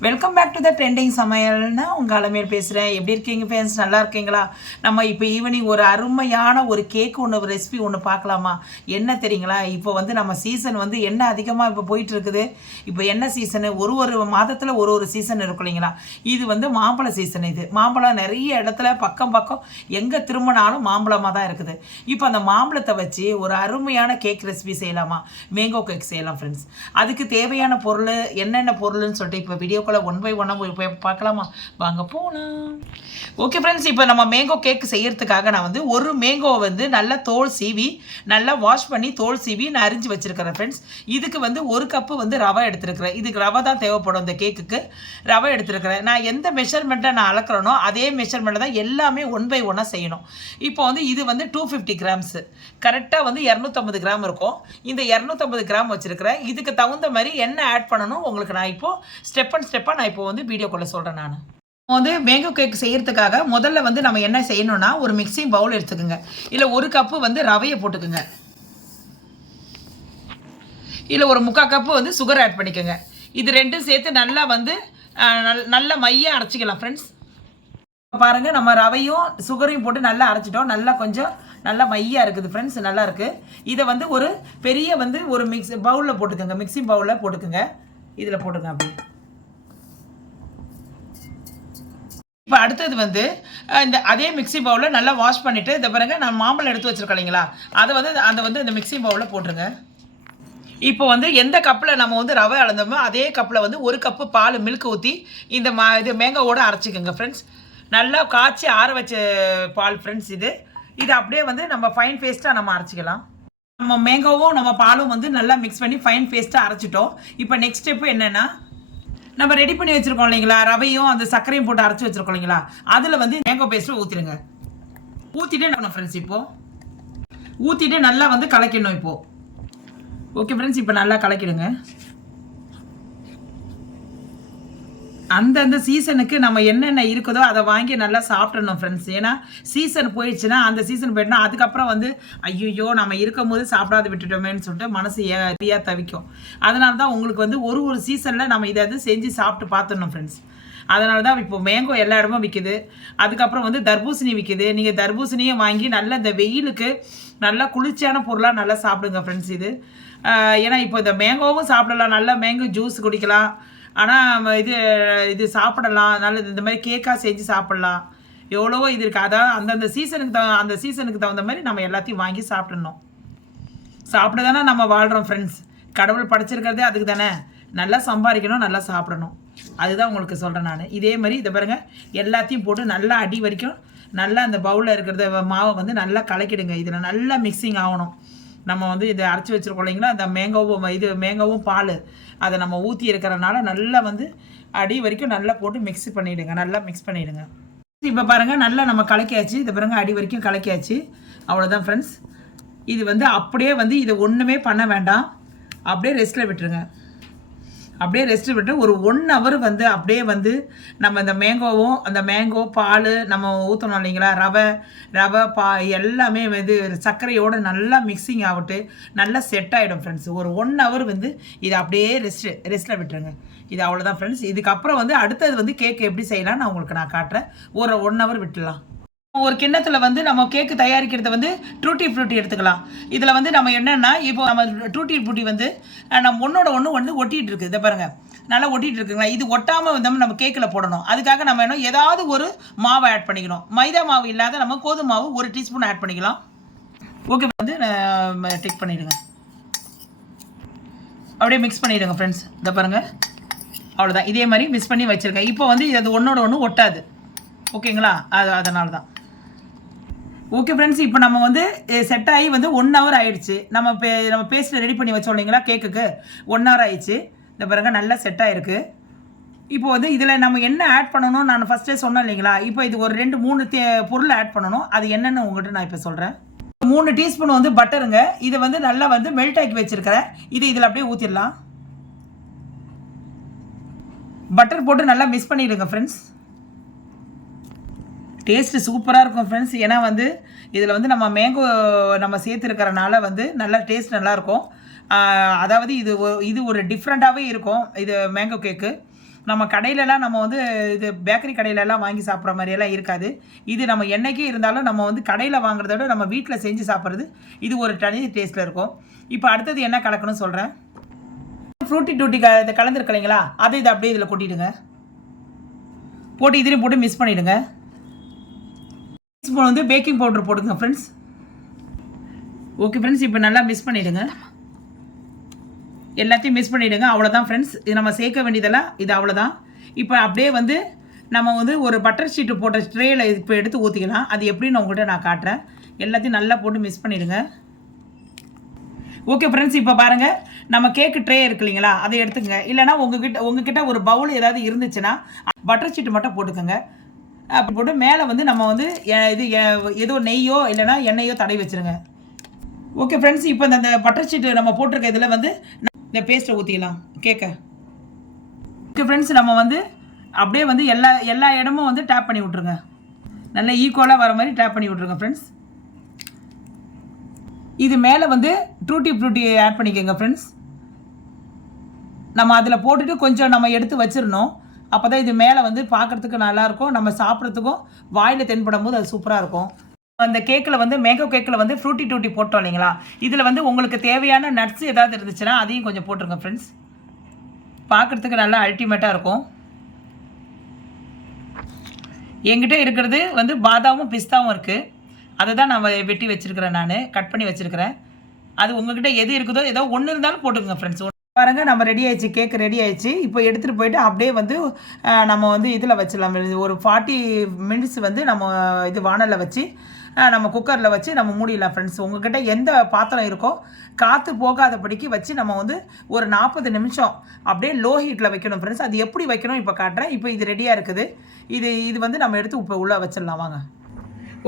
Welcome back to the trending சமையல்னு உங்கள் அலமேல் பேசுகிறேன். எப்படி இருக்கீங்க ஃப்ரெண்ட்ஸ்? நல்லா இருக்கீங்களா? நம்ம இப்போ ஈவினிங் ஒரு அருமையான ஒரு கேக் ஒன்று ரெசிபி ஒன்று பார்க்கலாமா? என்ன தெரியுங்களா, இப்போ வந்து நம்ம சீசன் வந்து என்ன அதிகமாக இப்போ போயிட்டு இருக்குது. இப்போ என்ன சீசனு, ஒரு மாதத்தில் ஒரு சீசன் இருக்கும் இல்லைங்களா? இது வந்து மாம்பழ சீசன். இது மாம்பழம் நிறைய இடத்துல பக்கம் பக்கம் எங்கே திரும்பினாலும் மாம்பழமாக தான் இருக்குது. இப்போ அந்த மாம்பழத்தை வச்சு ஒரு அருமையான கேக் ரெசிபி செய்யலாமா? மேங்கோ கேக் செய்யலாம் ஃப்ரெண்ட்ஸ். அதுக்கு தேவையான பொருள் என்னென்ன பொருள்னு சொல்லிட்டு இப்போ வீடியோ ஒன் பை ஒன்னாக போய் பார்க்கலாமா? வாங்க போகலாம். ஓகே ஃப்ரெண்ட்ஸ், இப்போ நம்ம மேங்கோ கேக் செய்யறதுக்காக நான் வந்து ஒரு மேங்கோவை வந்து நல்லா தோல் சீவி நல்லா வாஷ் பண்ணி தோல் சீவி நான் அரிஞ்சு வச்சிருக்கிறேன் ஃப்ரெண்ட்ஸ். இதுக்கு வந்து ஒரு கப்பு வந்து ரவை எடுத்துருக்கிறேன். இதுக்கு ரவை தான் தேவைப்படும். இந்த கேக்குக்கு ரவை எடுத்துருக்கிறேன். நான் எந்த மெஷர்மெண்ட்டை நான் அளக்கிறேனோ அதே மெஷர்மெண்ட்டை தான் எல்லாமே ஒன் பை ஒன்னாக செய்யணும். இப்போ வந்து இது வந்து 250 கிராம்ஸு கரெக்டாக வந்து 250 கிராம் இருக்கும். இந்த 250 கிராம் வச்சுருக்கிறேன். இதுக்கு தகுந்த மாதிரி என்ன ஆட் பண்ணணும் உங்களுக்கு நான் இப்போது ஸ்டெப் அண்ட் ஸ்டெப்பாக நான் இப்போ வந்து வீடியோக்குள்ளே சொல்கிறேன். நான் வந்து மேங்கோ கேக் செய்கிறதுக்காக முதல்ல வந்து நம்ம என்ன செய்யணும்னா, ஒரு மிக்சிங் பவுல் எடுத்துக்கோங்க. இல்லை ஒரு கப்பு வந்து ரவையை போட்டுக்குங்க. இல்லை ஒரு 3/4 கப்பு வந்து சுகர் ஆட் பண்ணிக்கோங்க. இது ரெண்டும் சேர்த்து நல்லா வந்து நல்ல மையாக அரைச்சிக்கலாம் ஃப்ரெண்ட்ஸ். பாருங்கள், நம்ம ரவையும் சுகரையும் போட்டு நல்லா அரைச்சிட்டோம். நல்லா கொஞ்சம் நல்லா மையாக இருக்குது ஃப்ரெண்ட்ஸ், நல்லா இருக்குது. இதை வந்து ஒரு பெரிய வந்து ஒரு பவுலில் போட்டுக்கோங்க. மிக்சிங் பவுலில் போட்டுக்கோங்க. இதில் போட்டுங்க அப்படி. இப்போ அடுத்தது வந்து இந்த அதே மிக்சி பவுலில் நல்லா வாஷ் பண்ணிவிட்டு இதை பாருங்க, நான் மாம்பழம் எடுத்து வச்சுருக்கேன் இல்லைங்களா, அதை வந்து இந்த மிக்சி பவுலில் போட்டுருங்க. இப்போ வந்து எந்த கப்பில் நம்ம வந்து ரவை அளந்தோமோ அதே கப்பில் வந்து ஒரு கப்பு பால் மில்க் ஊற்றி இந்த இது மேங்கோவோடு அரைச்சிக்கோங்க ஃப்ரெண்ட்ஸ். நல்லா காய்ச்சி ஆற வச்ச பால் ஃப்ரெண்ட்ஸ். இது அப்படியே வந்து நம்ம ஃபைன் பேஸ்ட்டாக நம்ம அரைச்சிக்கலாம். நம்ம மேங்கோவும் நம்ம பாலும் வந்து நல்லா மிக்ஸ் பண்ணி ஃபைன் பேஸ்ட்டாக அரைச்சிட்டோம். இப்போ நெக்ஸ்ட் ஸ்டெப்பு என்னென்னா, நம்ம ரெடி பண்ணி வச்சுருக்கோம் இல்லைங்களா, ரவையும் அந்த சர்க்கரையும் போட்டு அரைச்சி வச்சுருக்கோம் இல்லைங்களா, அதில் வந்து மேங்கோ பேஸ்ட்டு ஊற்றிடுங்க. ஊற்றிட்டு நான் ஃப்ரெண்ட்ஸ் இப்போது ஊற்றிட்டு நல்லா வந்து கலக்கிடணும் இப்போது. ஓகே ஃப்ரெண்ட்ஸ், இப்போ நல்லா கலக்கிடுங்க. அந்தந்த சீசனுக்கு நம்ம என்னென்ன இருக்குதோ அதை வாங்கி நல்லா சாப்பிட்றணும் ஃப்ரெண்ட்ஸ். ஏன்னா சீசன் போயிடுச்சுன்னா, அந்த சீசன் போயிட்டுனா அதுக்கப்புறம் வந்து ஐயோ நம்ம இருக்கும் போது சாப்பிடாத விட்டுட்டோமேன்னு சொல்லிட்டு மனசு ஏறியாக தவிக்கும். அதனால தான் உங்களுக்கு வந்து ஒரு சீசனில் நம்ம இதை செஞ்சு சாப்பிட்டு பார்த்துடணும் ஃப்ரெண்ட்ஸ். அதனால தான் இப்போ மேங்கோ எல்லா இடமும் விற்கிது. அதுக்கப்புறம் வந்து தர்பூசணி விற்கிது. நீங்கள் தர்பூசணியும் வாங்கி நல்லா இந்த வெயிலுக்கு நல்லா குளிர்ச்சியான பொருளாக நல்லா சாப்பிடுங்க ஃப்ரெண்ட்ஸ். ஏன்னா இப்போ இந்த மேங்கோவும் சாப்பிடலாம், நல்லா மேங்கோ ஜூஸ் குடிக்கலாம். ஆனால் இது சாப்பிடலாம், நல்லது. இந்த மாதிரி கேக்காக செஞ்சு சாப்பிட்லாம். எவ்வளவோ இது இருக்குது. அதான் அந்த சீசனுக்கு தகுந்த மாதிரி நம்ம எல்லாத்தையும் வாங்கி சாப்பிட்றணும். சாப்பிட தானே நம்ம வாழ்கிறோம் ஃப்ரெண்ட்ஸ். கடவுள் படைச்சிருக்கிறதே அதுக்கு தானே. நல்லா சம்பாதிக்கணும், நல்லா சாப்பிடணும். அதுதான் உங்களுக்கு சொல்கிறேன் நான். இதே மாதிரி இதை பாருங்கள், எல்லாத்தையும் போட்டு நல்லா அடி வரைக்கும் நல்லா அந்த பவுலில் இருக்கிறத மாவை வந்து நல்லா கலக்கிடுங்க. இதில் நல்லா மிக்சிங் ஆகணும். நம்ம வந்து இதை அரைச்சி வச்சுருக்கோம் இல்லைங்களா, அந்த மேங்கோவும் பால் அதை நம்ம ஊற்றி இருக்கிறனால நல்லா வந்து அடி வரைக்கும் நல்லா போட்டு மிக்ஸ் பண்ணிவிடுங்க. நல்லா மிக்ஸ் பண்ணிவிடுங்க. இப்போ பாருங்கள், நல்லா நம்ம கலக்கியாச்சு. இதை பாருங்கள், அடி வரைக்கும் கலக்கியாச்சு. அவ்வளோதான் ஃப்ரெண்ட்ஸ். இது வந்து அப்படியே வந்து இதை ஒன்றுமே பண்ண வேண்டாம். அப்படியே ரெஸ்ட்டில் விட்டுருங்க. அப்படியே ரெஸ்ட்டு விட்டு ஒரு 1 ஹவர் வந்து அப்படியே வந்து நம்ம இந்த மேங்கோ பால் நம்ம ஊற்றணும் இல்லைங்களா, ரவை எல்லாமே வந்து சர்க்கரையோடு நல்லா மிக்சிங் ஆகிட்டு நல்லா செட் ஆகிடும் ஃப்ரெண்ட்ஸ். ஒரு 1 ஹவர் வந்து இதை அப்படியே ரெஸ்ட்டில் விட்டுருங்க. இது அவ்வளோதான் ஃப்ரெண்ட்ஸ். இதுக்கப்புறம் வந்து அடுத்தது வந்து கேக் எப்படி செய்யலாம்னு நான் உங்களுக்கு காட்டுறேன். ஒரு 1 ஹவர் விட்டுடலாம். ஒரு கிண்ணத்தில் வந்து நம்ம கேக்கு தயாரிக்கிறத வந்து டூட்டி ஃப்ரூட்டி எடுத்துக்கலாம். இதில் வந்து நம்ம என்னென்னா, இப்போ நம்ம டூட்டி ஃப்ரூட்டி வந்து நம்ம ஒன்று வந்து ஒட்டிகிட்டு இருக்குது. இதை பாருங்கள், நல்லா ஒட்டிகிட்டு இருக்குங்களா. இது ஒட்டாமல் வந்து நம்ம கேக்கில் போடணும். அதுக்காக நம்ம என்ன ஏதாவது ஒரு மாவை ஆட் பண்ணிக்கணும். மைதா மாவு இல்லாத நம்ம கோதுமை மாவு 1 டீஸ்பூன் ஆட் பண்ணிக்கலாம். ஓகே, வந்து டிக் பண்ணிவிடுங்க. அப்படியே மிக்ஸ் பண்ணிவிடுங்க ஃப்ரெண்ட்ஸ். இதை பாருங்கள், அவ்வளோதான். இதே மாதிரி மிக்ஸ் பண்ணி வச்சுருக்கேன். இப்போ வந்து இது ஒன்று ஒட்டாது. ஓகேங்களா, அதனால தான். ஓகே ஃப்ரெண்ட்ஸ், இப்போ நம்ம வந்து செட் ஆகி வந்து 1 ஹவர் ஆகிடுச்சு. நம்ம பேஸ்ட்டு ரெடி பண்ணி வச்சோம் இல்லைங்களா, கேக்குக்கு 1 ஹவர் ஆகிடுச்சு. இந்த பாருங்க நல்லா செட் ஆகிருக்கு. இப்போ வந்து இதில் நம்ம என்ன ஆட் பண்ணணும் நான் ஃபஸ்ட்டே சொன்னேன் இல்லைங்களா. இப்போ இது ஒரு 2-3 பொருள் ஆட் பண்ணணும். அது என்னென்னு உங்கள்கிட்ட நான் இப்போ சொல்கிறேன். 3 டீஸ்பூன் வந்து பட்டருங்க. இதை வந்து நல்லா வந்து மெல்ட் ஆக்கி வச்சுருக்கிறேன். இதில் அப்படியே ஊற்றிடலாம். பட்டர் போட்டு நல்லா மிக்ஸ் பண்ணிவிடுங்க ஃப்ரெண்ட்ஸ். டேஸ்ட்டு சூப்பராக இருக்கும் ஃப்ரெண்ட்ஸ். ஏன்னா வந்து இதில் வந்து நம்ம மேங்கோ நம்ம சேர்த்துருக்கிறனால வந்து நல்லா டேஸ்ட் நல்லாயிருக்கும். அதாவது இது ஒரு டிஃப்ரெண்ட்டாகவே இருக்கும் இது மேங்கோ கேக்கு. நம்ம கடையிலலாம் நம்ம வந்து இது பேக்கரி கடையிலலாம் வாங்கி சாப்பிட்ற மாதிரியெல்லாம் இருக்காது. இது நம்ம என்னைக்கே இருந்தாலும் நம்ம வந்து கடையில் வாங்குறத விட நம்ம வீட்டில் செஞ்சு சாப்பிட்றது இது ஒரு தனி டேஸ்ட்டில் இருக்கும். இப்போ அடுத்தது என்ன கலக்கணும்னு சொல்கிறேன். ஃப்ரூட்டி டூட்டி இதை கலந்துருக்கு இல்லைங்களா, அதை இதை அப்படியே இதில் கொட்டிடுங்க. போட்டு இதிலையும் போட்டு மிக்ஸ் பண்ணிவிடுங்க. ஸ்பூன் வந்து பேக்கிங் பவுடர் போடுங்க ஃப்ரெண்ட்ஸ். ஓகே ஃப்ரெண்ட்ஸ், இப்போ நல்லா மிக்ஸ் பண்ணிவிடுங்க. எல்லாத்தையும் மிக்ஸ் பண்ணிவிடுங்க. அவ்வளோதான் ஃப்ரெண்ட்ஸ், இது நம்ம சேர்க்க வேண்டியதெல்லாம் இது அவ்வளோதான். இப்போ அப்படியே வந்து நம்ம வந்து ஒரு பட்டர் ஷீட்டு போட்ட ட்ரேயில் இப்போ எடுத்து ஊற்றிக்கலாம். அது எப்படின்னு உங்கள்கிட்ட நான் காட்டுறேன். எல்லாத்தையும் நல்லா போட்டு மிக்ஸ் பண்ணிவிடுங்க. ஓகே ஃப்ரெண்ட்ஸ், இப்போ பாருங்கள், நம்ம கேக்கு ட்ரே இருக்கு இல்லைங்களா, அதை எடுத்துக்கங்க. இல்லைனா உங்ககிட்ட ஒரு பவுல் ஏதாவது இருந்துச்சுன்னா பட்டர் ஷீட்டு மட்டும் போட்டுக்கோங்க. அப்படி போட்டு மேலே வந்து நம்ம வந்து இது ஏதோ நெய்யோ இல்லைனா எண்ணெயோ தடவி வச்சுருங்க. ஓகே ஃப்ரெண்ட்ஸ், இப்போ இந்த பட்டர் ஷீட்டு நம்ம போட்டிருக்க இதில் வந்து இந்த பேஸ்ட்டை ஊற்றிக்கலாம் கேக்க. ஓகே ஃப்ரெண்ட்ஸ், நம்ம வந்து அப்படியே வந்து எல்லா இடமும் வந்து டேப் பண்ணி விட்ருங்க. நல்லா ஈக்குவலாக வர மாதிரி டேப் பண்ணி விட்ருங்க ஃப்ரெண்ட்ஸ். இது மேலே வந்து டூட்டி ஃப்ரூட்டி ஆட் பண்ணிக்கோங்க ஃப்ரெண்ட்ஸ். நம்ம அதில் போட்டுட்டு கொஞ்சம் நம்ம எடுத்து வச்சிடணும். அப்போ தான் இது மேலே வந்து பார்க்குறதுக்கு நல்லாயிருக்கும், நம்ம சாப்பிட்றதுக்கும் வாயில் தென்படும் போது அது சூப்பராக இருக்கும். அந்த கேக்கில் வந்து மேங்கோ கேக்கில் வந்து ஃப்ரூட்டி டூட்டி போட்டோம் இல்லைங்களா, இதில் வந்து உங்களுக்கு தேவையான நட்ஸ் ஏதாவது இருந்துச்சுன்னா அதையும் கொஞ்சம் போட்டுருங்க ஃப்ரெண்ட்ஸ். பார்க்குறதுக்கு நல்லா அல்டிமேட்டாக இருக்கும். என்கிட்ட இருக்கிறது வந்து பாதாமும் பிஸ்தாவும் இருக்குது. அதை தான் நான் வெட்டி வச்சுருக்கிறேன், நான் கட் பண்ணி வச்சுருக்கிறேன். அது உங்கள்கிட்ட எது இருக்குதோ ஏதோ ஒன்று இருந்தாலும் போட்டுக்கோங்க ஃப்ரெண்ட்ஸ். பாருங்கள், நம்ம ரெடி ஆயிடுச்சு, கேக் ரெடி ஆயிடுச்சு. இப்போ எடுத்துகிட்டு போயிட்டு அப்படியே வந்து நம்ம வந்து இதில் வச்சிடலாம். ஒரு 40 மினிட்ஸ் வந்து நம்ம இது வானலில் வச்சு நம்ம குக்கரில் வச்சு நம்ம மூடிடலாம் ஃப்ரெண்ட்ஸ். உங்கள்கிட்ட எந்த பாத்திரம் இருக்கோ காற்று போகாதபடிக்கு வச்சு நம்ம வந்து ஒரு 40 நிமிஷம் அப்படியே லோ ஹீட்டில் வைக்கணும் ஃப்ரெண்ட்ஸ். அது எப்படி வைக்கணும் இப்போ காட்டுறேன். இப்போ இது ரெடியாக இருக்குது. இது வந்து நம்ம எடுத்து இப்போ உள்ளே வச்சிடலாம் வாங்க.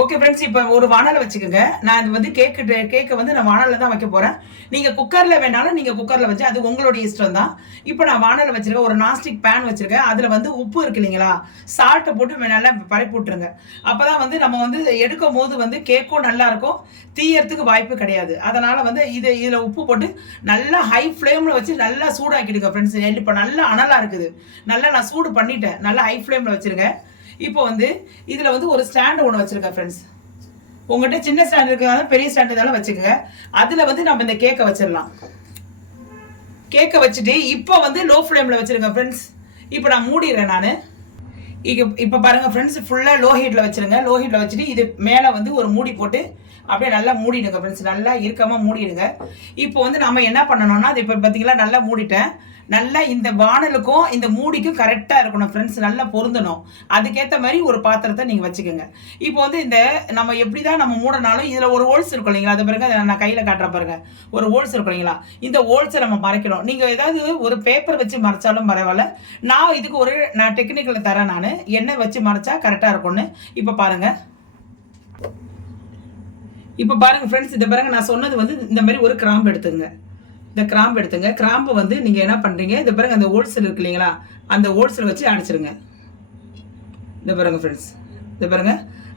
ஓகே ஃப்ரெண்ட்ஸ், இப்போ ஒரு வானலை வச்சுக்கோங்க. நான் இது வந்து கேக்கை வந்து நான் வானலில் தான் வைக்க போகிறேன். நீங்கள் குக்கரில் வேணாலும் நீங்கள் குக்கரில் வச்சு அது உங்களுடைய இஷ்டம் தான். இப்போ நான் வானலை வச்சுருக்கேன், ஒரு நாஸ்டிக் பேன் வச்சுருக்கேன். அதில் வந்து உப்பு இருக்கு இல்லைங்களா, சால்ட்டை போட்டு நல்லா பரப்பி விட்ருங்க. அப்போ தான் வந்து நம்ம வந்து எடுக்கும் போது வந்து கேக்கும் நல்லாயிருக்கும், தீயறதுக்கு வாய்ப்பு கிடையாது. அதனால் வந்து இதில் உப்பு போட்டு நல்லா ஹை ஃப்ளேமில் வச்சு நல்லா சூடாக்கிடுங்க ஃப்ரெண்ட்ஸ். இப்போ நல்லா அனலாக இருக்குது, நல்லா நான் சூடு பண்ணிட்டேன். நல்லா ஹை ஃப்ளேமில் வச்சுருக்கேன். இப்போ வந்து இதில் வந்து ஒரு ஸ்டாண்டு ஒன்று வச்சுருக்கேன் ஃப்ரெண்ட்ஸ். உங்கள்கிட்ட சின்ன ஸ்டாண்ட் இருக்கிறதால பெரிய ஸ்டாண்டு இதெல்லாம் வச்சுக்கோங்க. அதில் வந்து நம்ம இந்த கேக்கை வச்சிடலாம். கேக்கை வச்சுட்டு இப்போ வந்து லோ ஃப்ளேமில் வச்சுருங்க ஃப்ரெண்ட்ஸ். இப்போ நான் மூடிடுறேன் நான். இப்போ பாருங்கள் ஃப்ரெண்ட்ஸ், ஃபுல்லாக லோ ஹீட்டில் வச்சுருங்க. லோ ஹீட்டில் வச்சுட்டு இது மேலே வந்து ஒரு மூடி போட்டு அப்படியே நல்லா மூடிடுங்க ஃப்ரெண்ட்ஸ். நல்லா இறுக்கமாக மூடிடுங்க. இப்போ வந்து நம்ம என்ன பண்ணணும்னா, அது இப்போ பார்த்தீங்களா நல்லா மூடிட்டேன். நல்லா இந்த வானலுக்கும் இந்த மூடிக்கும் கரெக்டாக இருக்கணும் ஃப்ரெண்ட்ஸ், நல்லா பொருந்தணும். அதுக்கேற்ற மாதிரி ஒரு பாத்திரத்தை நீங்கள் வச்சுக்கோங்க. இப்போ வந்து இந்த நம்ம எப்படி தான் நம்ம மூடனாலும் இதில் ஒரு ஹோல்ஸ் இருக்கும் இல்லைங்களா, அது பிறகு நான் கையில் காட்டுற பாருங்க, ஒரு ஹோல்ஸ் இருக்கும் இல்லைங்களா, இந்த ஹோல்ஸை நம்ம மறைக்கணும். நீங்கள் ஏதாவது ஒரு பேப்பர் வச்சு மறைச்சாலும் பரவாயில்ல. நான் இதுக்கு நான் டெக்னிக்கல் தரேன். நான் எண்ணெய் வச்சு மறைச்சா கரெக்டாக இருக்கும்னு. இப்போ பாருங்கள், இப்போ பாருங்கள் ஃப்ரெண்ட்ஸ், இந்த பாருங்க நான் சொன்னது வந்து இந்த மாதிரி ஒரு கிராம்பு எடுத்துங்க. இந்த கிராம்பு எடுத்துங்க. கிராம்பு வந்து நீங்கள் என்ன பண்ணுறீங்க, இந்த பாருங்க அந்த ஹோல்சேல் இருக்கு இல்லைங்களா, அந்த ஹோல்சேல் வச்சு அடைச்சிருங்க. இந்த பாருங்க ஃப்ரெண்ட்ஸ், இந்த பாருங்க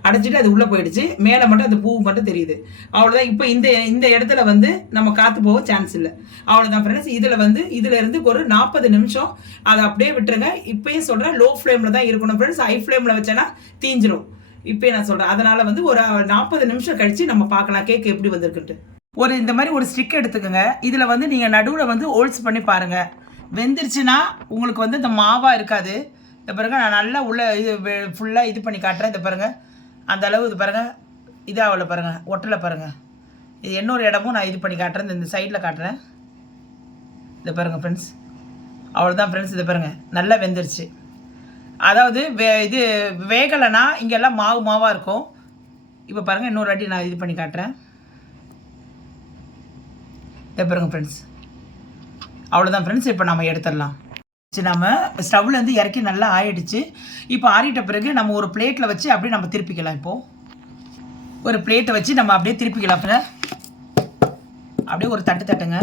அடைச்சிட்டு அது உள்ளே போயிடுச்சு. மேலே மட்டும் அந்த பூ மட்டும் தெரியுது. அவ்வளோதான். இப்போ இந்த இடத்துல வந்து நம்ம காற்று போக சான்ஸ் இல்லை. அவ்வளோதான் ஃப்ரெண்ட்ஸ். இதில் இருந்து ஒரு 40 நிமிஷம் அதை அப்படியே விட்டுருங்க. இப்போயும் சொல்கிறேன், லோ ஃப்ளேமில் தான் இருக்கணும் ஃப்ரெண்ட்ஸ். ஹை ஃப்ளேமில் வச்சேன்னா தீஞ்சிரும். இப்போயே நான் சொல்கிறேன். அதனால் வந்து ஒரு 40 நிமிஷம் கழித்து நம்ம பார்க்கலாம் கேக் எப்படி வந்திருக்குன்ட்டு. இந்த மாதிரி ஒரு ஸ்டிக் எடுத்துக்கோங்க. இதில் வந்து நீங்கள் நடுவில் வந்து ஹோல்ஸ் பண்ணி பாருங்கள். வெந்துருச்சுன்னா உங்களுக்கு வந்து இந்த மாவாக இருக்காது. இந்த பாருங்கள், நான் நல்லா இது ஃபுல்லாக இது பண்ணி காட்டுறேன். இந்த பாருங்கள், அந்த அளவு இது பாருங்கள், இதாகல பாருங்கள், ஒட்டலை பாருங்கள். இது இன்னொரு இடமும் நான் இது பண்ணி காட்டுறேன். இந்த சைடில் காட்டுறேன். இதை பாருங்கள் ஃப்ரெண்ட்ஸ், அவ்வளோதான் ஃப்ரெண்ட்ஸ். இதை பாருங்கள், நல்லா வெந்துருச்சு. அதாவது இது வேகலைன்னா இங்கெல்லாம் மாவாக இருக்கும். இப்போ பாருங்கள், இன்னொரு வாட்டி நான் இது பண்ணி காட்டுறேன். இதை பாருங்கள் ஃப்ரெண்ட்ஸ், அவ்வளோதான் ஃப்ரெண்ட்ஸ். இப்போ நம்ம எடுத்துடலாம். நம்ம ஸ்டவ்லேருந்து இறக்கி நல்லா ஆயிடுச்சு. இப்போ ஆறிட்ட பிறகு நம்ம ஒரு பிளேட்டில் வச்சு அப்படியே நம்ம திருப்பிக்கலாம். இப்போது ஒரு பிளேட்டை வச்சு நம்ம அப்படியே திருப்பிக்கலாம். அப்படியே ஒரு தட்டுங்க.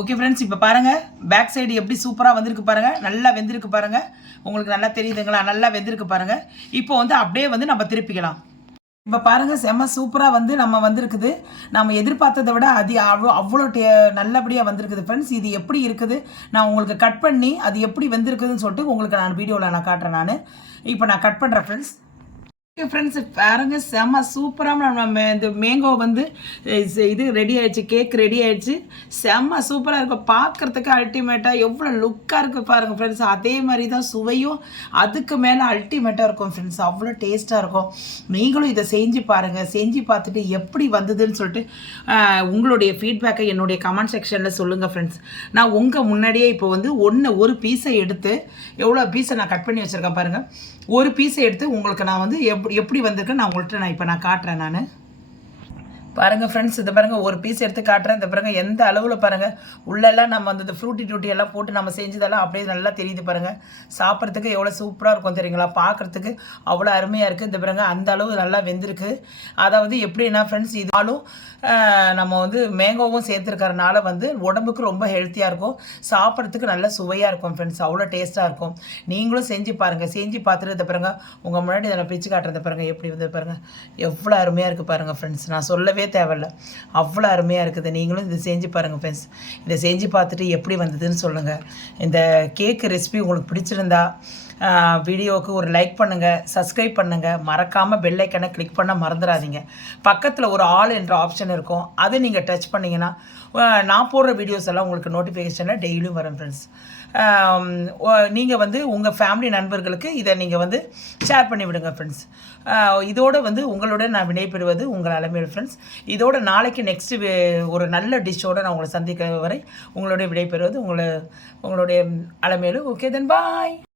ஓகே ஃப்ரெண்ட்ஸ், இப்போ பாருங்கள் பேக் சைடு எப்படி சூப்பராக வந்திருக்கு பாருங்கள். நல்லா வெந்திருக்கு பாருங்கள். உங்களுக்கு நல்லா தெரியுதுங்களா, நல்லா வெந்திருக்கு பாருங்கள். இப்போ வந்து அப்படியே வந்து நம்ம திருப்பிக்கலாம். இப்போ பாருங்கள் செம்ம சூப்பராக வந்து நம்ம வந்திருக்குது. நம்ம எதிர்பார்த்ததை விட அவ்வளோ நல்லபடியாக வந்திருக்குது ஃப்ரெண்ட்ஸ். இது எப்படி இருக்குது நான் உங்களுக்கு கட் பண்ணி அது எப்படி வந்திருக்குதுன்னு சொல்லிட்டு உங்களுக்கு நான் வீடியோவில் நான் காட்டுறேன். இப்போ நான் கட் பண்ணுறேன் ஃப்ரெண்ட்ஸ். ஃப்ரெண்ட்ஸ் பாருங்க செம்ம சூப்பராக நம்ம இந்த மேங்கோ வந்து இது ரெடி ஆயிடுச்சு, கேக் ரெடி ஆயிடுச்சு. செம்ம சூப்பராக இருக்கும், பார்க்குறதுக்கு அல்டிமேட்டாக எவ்வளோ லுக்காக இருக்குது பாருங்கள் ஃப்ரெண்ட்ஸ். அதே மாதிரி தான் சுவையும் அதுக்கு மேலே அல்டிமேட்டாக இருக்கும் ஃப்ரெண்ட்ஸ், அவ்வளோ டேஸ்ட்டாக இருக்கும். நீங்களும் இதை செஞ்சு பாருங்கள், செஞ்சு பார்த்துட்டு எப்படி வந்ததுன்னு சொல்லிட்டு உங்களுடைய ஃபீட்பேக்கை என்னுடைய கமெண்ட் செக்ஷனில் சொல்லுங்கள் ஃப்ரெண்ட்ஸ். நான் உங்கள் முன்னாடியே இப்போ வந்து ஒரு பீஸை எடுத்து எவ்வளோ பீஸை நான் கட் பண்ணி வச்சுருக்கேன் பாருங்கள். ஒரு பீஸை எடுத்து உங்களுக்கு நான் வந்து எப்படி வந்திருக்குன்னு நான் உங்கள்கிட்ட இப்போ நான் காட்டுறேன். நான் பாருங்கள் ஃப்ரெண்ட்ஸ், இதை பாருங்கள் ஒரு பீஸ் எடுத்து காட்டுறேன். இந்த பாருங்கள் எந்த அளவில் பாருங்கள் உள்ளெல்லாம் நம்ம வந்து இந்த ஃப்ரூட்டி டூட்டி எல்லாம் போட்டு நம்ம செஞ்சதெல்லாம் அப்படியே நல்லா தெரியுது பாருங்கள். சாப்பிட்றதுக்கு எவ்வளோ சூப்பராக இருக்கும் தெரியுங்களா, பார்க்குறதுக்கு அவ்வளோ அருமையாக இருக்குது. இந்த பாருங்கள் அந்த அளவு நல்லா வெந்திருக்கு. அதாவது எப்படின்னா ஃப்ரெண்ட்ஸ், இதாலும் நம்ம வந்து மேங்கோவும் சேர்த்துருக்கறனால வந்து உடம்புக்கு ரொம்ப ஹெல்த்தியாக இருக்கும், சாப்பிட்றதுக்கு நல்ல சுவையாக இருக்கும் ஃப்ரெண்ட்ஸ், அவ்வளோ டேஸ்ட்டாக இருக்கும். நீங்களும் செஞ்சு பாருங்கள். செஞ்சு பார்த்துட்டு இதை பாருங்கள் உங்கள் முன்னாடி இதை பிரித்து காட்டுறதை பாருங்கள் எப்படி வந்து பாருங்கள் எவ்வளோ அருமையாக இருக்குது பாருங்கள் ஃப்ரெண்ட்ஸ். நான் சொல்லவே தேவையில்ல, அவ்வளோ அருமையாக இருக்குது. நீங்களும் இதை செஞ்சு பாருங்கள் ஃப்ரெண்ட்ஸ். இதை செஞ்சு பார்த்துட்டு எப்படி வந்ததுன்னு சொல்லுங்கள். இந்த கேக்கு ரெசிபி உங்களுக்கு பிடிச்சிருந்தா வீடியோவுக்கு ஒரு லைக் பண்ணுங்கள், சப்ஸ்கிரைப் பண்ணுங்கள், மறக்காமல் பெல் ஐக்கனை கிளிக் பண்ண மறந்துடாதீங்க. பக்கத்தில் ஒரு ஆல் என்ற ஆப்ஷன் இருக்கும், அதை நீங்கள் டச் பண்ணிங்கன்னா நான் போடுற வீடியோஸ் எல்லாம் உங்களுக்கு நோட்டிஃபிகேஷனில் டெய்லியும் வரும் ஃப்ரெண்ட்ஸ். நீங்கள் வந்து உங்கள் ஃபேமிலி நண்பர்களுக்கு இதை நீங்கள் வந்து ஷேர் பண்ணி விடுங்க ஃப்ரெண்ட்ஸ். இதோடு வந்து உங்களோட நான் விடைபெறுவது உங்கள் அலமேல் ஃப்ரெண்ட்ஸ். இதோட நாளைக்கு நெக்ஸ்ட்டு ஒரு நல்ல டிஷ்ஷோடு நான் உங்களை சந்திக்கிற வரை உங்களுடைய விடைபெறுவது உங்களுடைய அலமேலு. ஓகே தென் பாய்.